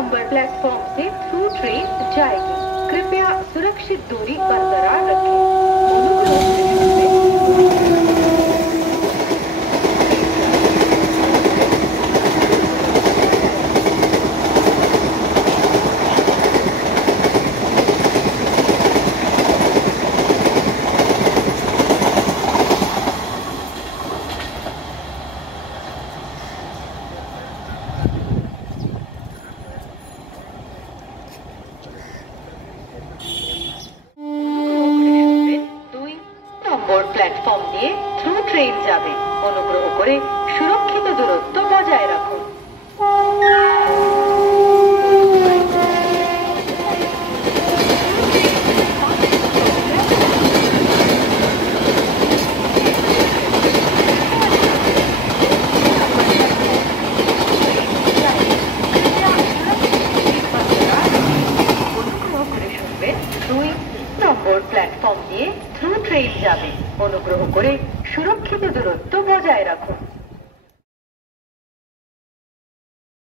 Number platform से through train जाएगी। कृपया सुरक्षित दूरी बरकरार रखें। প্ল্যাটফর্ম দিয়ে থ্রু ট্রেন যাবে। অনুগ্রহ করে সুরক্ষিত দূরত্ব বজায় রাখুন। প্ল্যাটফর্ম দিয়ে থ্রু ট্রেন যাবে। অনুগ্রহ করে সুরক্ষিত দূরত্ব বজায় রাখুন।